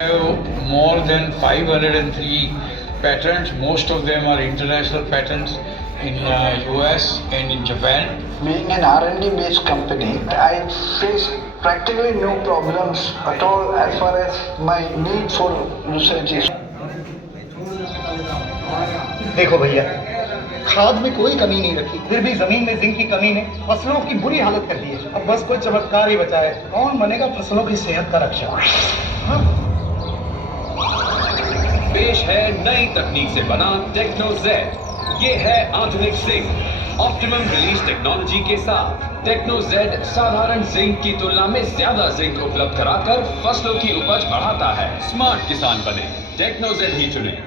have more than 503 patents. Most of them are international patents in US and in Japan. Being an R&D based company, I face practically no problems at all as far as my need for research is. देखो भैया, खाद में कोई कमी नहीं रखी, फिर भी जमीन में जिंक की कमी ने फसलों की बुरी हालत कर दी है। अब बस कोई चमत्कार ही बचा है। कौन बनेगा फसलों की सेहत का रक्षा? पेश है नई तकनीक से बना टेक्नोजेड। ये है आधुनिक जिंक ऑप्टिमम रिलीज टेक्नोलॉजी के साथ। टेक्नोजेड साधारण जिंक की तुलना में ज्यादा जिंक उपलब्ध कराकर फसलों की उपज बढ़ाता है। स्मार्ट किसान बने, टेक्नोजेड ही चुने।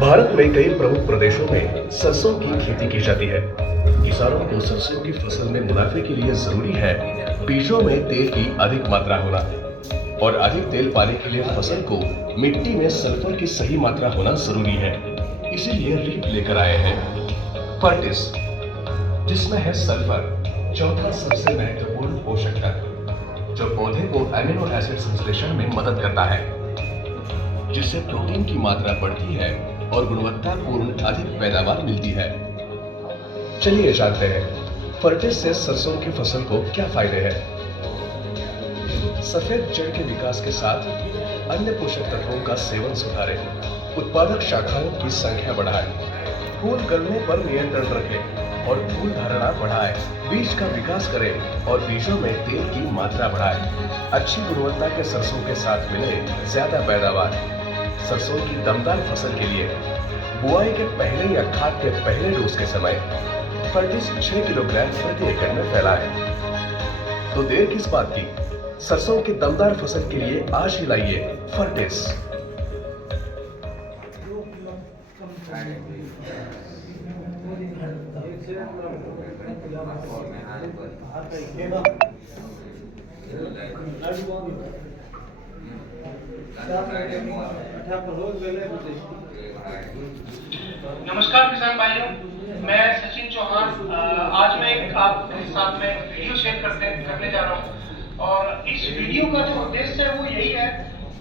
भारत में कई प्रमुख प्रदेशों में सरसों की खेती की जाती है। किसानों को सरसों की फसल में मुनाफे के लिए जरूरी है बीजों में तेल की अधिक मात्रा होना, और अधिक तेल पाने के लिए फसल को मिट्टी में सल्फर की सही मात्रा होना जरूरी है। इसीलिए रीप लेकर आए हैं फर्टिस, जिसमें है सल्फर, चौथा सबसे महत्वपूर्ण पोषक तत्व, जो पौधे को अमीनो एसिड संश्लेषण में मदद करता है, जिससे प्रोटीन की मात्रा बढ़ती है और गुणवत्तापूर्ण अधिक पैदावार मिलती है। चलिए जानते हैं फर्टिस से सरसों की फसल को क्या फायदे हैं। सफेद जड़ के विकास के साथ अन्य पोषक तत्वों का सेवन सुधारें, उत्पादक शाखाओं की संख्या बढ़ाएं, फूल गलने पर नियंत्रण रखें और फूल धारणा बढ़ाएं, बीज का विकास करें और बीजों में तेल की मात्रा बढ़ाएं। अच्छी गुणवत्ता के सरसों के साथ मिले ज्यादा पैदावार। सरसों की दमदार फसल के लिए बुआई के पहले या खाद के पहले डोज के समय फर्टिस 6 किलोग्राम प्रति एकड़ में फैलाएं। तो देर किस बात की, सरसों की दमदार फसल के लिए आज ही लाइए फर्टिस। नमस्कार किसान भाइयों, मैं सचिन चौहान। आज मैं आपके साथ में वीडियो शेयर करने जा रहा हूँ, और इस वीडियो का जो उद्देश्य है वो यही है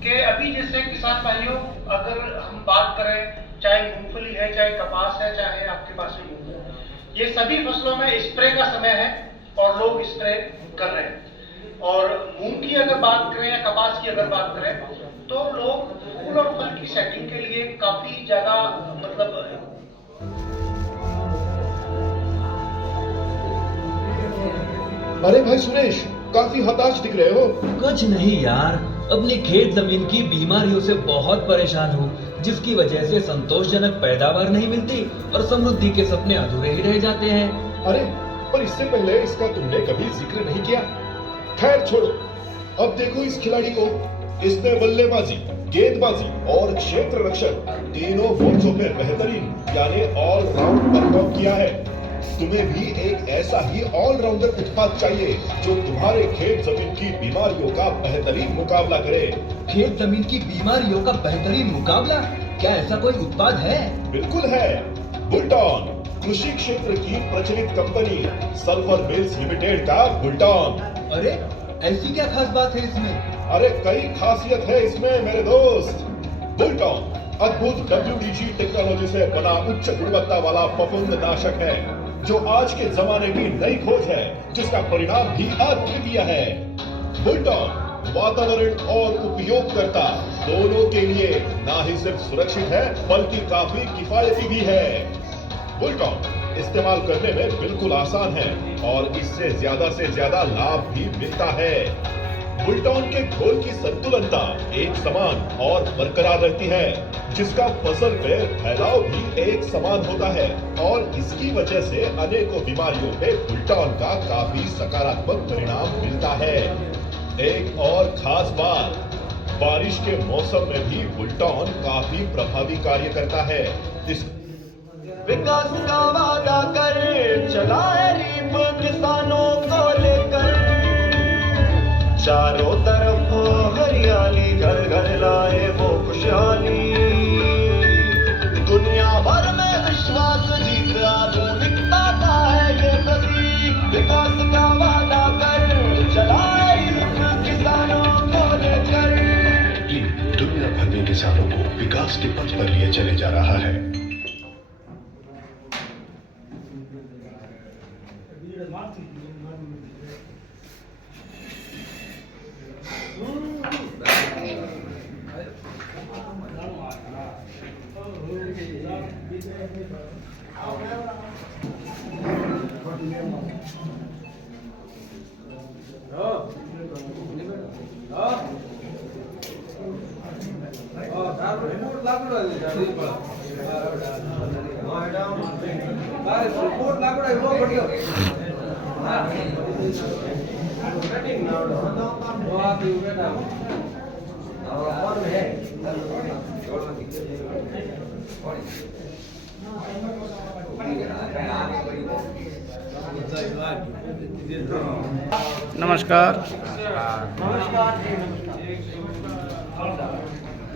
कि अभी जैसे किसान भाइयों, अगर हम बात करें, चाहे मूंगफली है, चाहे कपास है, चाहे आपके पास में मूंग है, ये सभी फसलों में स्प्रे का समय है और लोग स्प्रे कर रहे हैं। और मूंग की अगर बात करें या कपास की अगर बात करें, तो लोग फूल और फल की सेटिंग के लिए काफी ज्यादा अरे भाई सुरेश, काफी हताश दिख रहे हो। कुछ नहीं यार, अपनी खेत जमीन की बीमारियों से बहुत परेशान हूँ, जिसकी वजह से संतोषजनक पैदावार नहीं मिलती और समृद्धि के सपने अधूरे ही रह जाते हैं। अरे पर इससे पहले इसका तुमने कभी जिक्र नहीं किया। खैर छोड़ो, अब देखो इस खिलाड़ी को। इसने बल्लेबाजी, गेंदबाजी और क्षेत्र रक्षण तीनों मोर्चों में बेहतरीन यानी ऑलराउंड परफॉर्म किया है। तुम्हें भी एक ऐसा ही ऑलराउंडर उत्पाद चाहिए जो तुम्हारे खेत जमीन की बीमारियों का बेहतरीन मुकाबला करे। खेत जमीन की बीमारियों का बेहतरीन मुकाबला? क्या ऐसा कोई उत्पाद है? बिल्कुल है। बुल्टॉन, कृषि क्षेत्र की प्रचलित कंपनी सल्फर मिल्स लिमिटेड का बुल्टॉन। अरे ऐसी क्या खास बात है इसमें? अरे कई खासियत है इसमें मेरे दोस्त। बुल्टॉन अद्भुत WDG टेक्नोलॉजी से बना उच्च गुणवत्ता वाला फफूंद नाशक है, जो आज के जमाने की नई खोज है, जिसका परिणाम भी अद्वितीय है। बुल्टॉन वातावरण और उपयोगकर्ता दोनों के लिए ना ही सिर्फ सुरक्षित है, बल्कि काफी किफायती भी है। बुल्टॉन इस्तेमाल करने में बिल्कुल आसान है और इससे ज्यादा से ज्यादा लाभ भी मिलता है। बुल्टॉन के घोल की संतुलनता एक समान और बरकरार रहती है, जिसका फसल पे फैलाव भी एक समान होता है, और इसकी वजह से अनेकों बीमारियों पे बुल्टॉन का काफी सकारात्मक परिणाम मिलता है। एक और खास बात, बारिश के मौसम में भी बुल्टॉन काफी प्रभावी कार्य करता है। इस विकास का वादा कर चला है रीप किसानों को लेकर, चारों तरफ हरियाली घर घर लाए वो खुशहाली, दुनिया भर में विकास के पथ पर लिए चले जा रहा है। नमस्कार।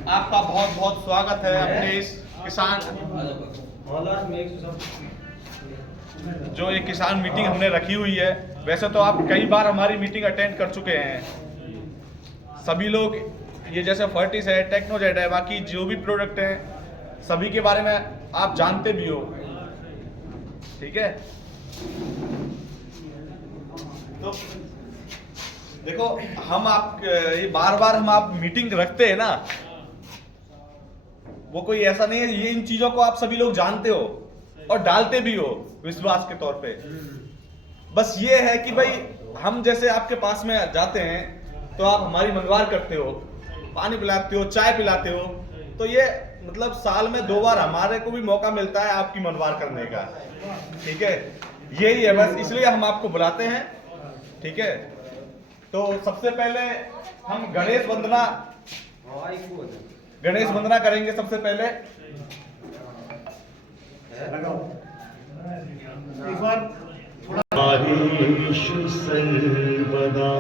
आपका बहुत बहुत स्वागत है अपने इस किसान जो ये किसान मीटिंग हमने रखी हुई है। वैसे तो आप कई बार हमारी मीटिंग अटेंड कर चुके हैं। सभी लोग ये जैसे फर्टिस है, टेक्नोजेट है, बाकी जो भी प्रोडक्ट हैं सभी के बारे में आप जानते भी हो, ठीक है। तो देखो हम आप ये बार बार हम आप मीटिंग रखते हैं ना, वो कोई ऐसा नहीं है, ये इन चीजों को आप सभी लोग जानते हो और डालते भी हो विश्वास के तौर पे। बस ये है कि भाई हम जैसे आपके पास में जाते हैं तो आप हमारी मनवार करते हो, पानी पिलाते हो, चाय पिलाते हो, तो ये मतलब साल में 2 बार हमारे को भी मौका मिलता है आपकी मनवार करने का, ठीक है। यही है बस, इसलिए हम आपको बुलाते हैं, ठीक है। तो सबसे पहले हम गणेश वंदना करेंगे सबसे पहले। एक बार आयुषु सर्वदा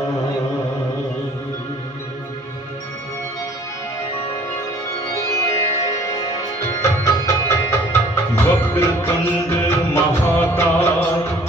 वक्रतुंड महाकाय